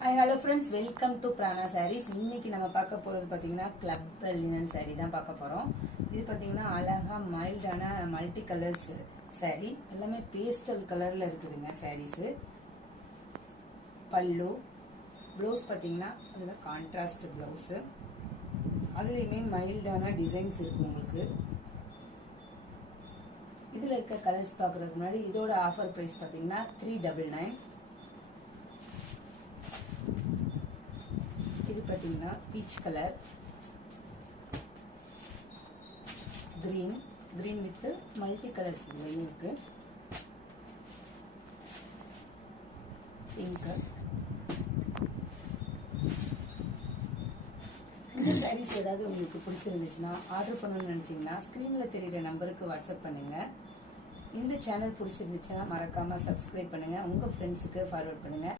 Hi, hello friends, welcome to Prana Sarees. இன்னைக்கு நம்ம பார்க்க போறது பாத்தீங்கன்னா கிளப் லினன் saree தான் பார்க்க போறோம். இது பாத்தீங்கன்னா அழகா மைல்டான மல்டி கலர்ஸ் saree. எல்லாமே பேஸ்டல் கலர்ல இருக்குதுங்க sarees. பல்லு ப்ளவுஸ் பாத்தீங்கன்னா அதுல கான்ட்ராஸ்ட் ப்ளவுஸ். அதுலயுமே மைல்டான டிசைன்ஸ் இருக்கு உங்களுக்கு. இதுல இருக்க கலர்ஸ் பார்க்கறதுக்கு முன்னாடி இதோட ஆஃபர் பிரைஸ் பாத்தீங்கன்னா 399. இது பாத்தீங்கன்னா peach colour, green with multi colours இருக்கு. பிங்க். இந்த சாரீஸ் ஏதாவது உங்களுக்கு பிடிச்சிருந்துச்சுன்னா ஆர்டர் பண்ணணும்னு நினைச்சீங்கன்னா ஸ்கிரீன்ல தெரியுற நம்பருக்கு வாட்ஸ்அப் பண்ணுங்க. இந்த சேனல் பிடிச்சிருந்துச்சுன்னா மறக்காம சப்ஸ்கிரைப் பண்ணுங்க, உங்க ஃப்ரெண்ட்ஸுக்கு ஃபார்வர்ட் பண்ணுங்க.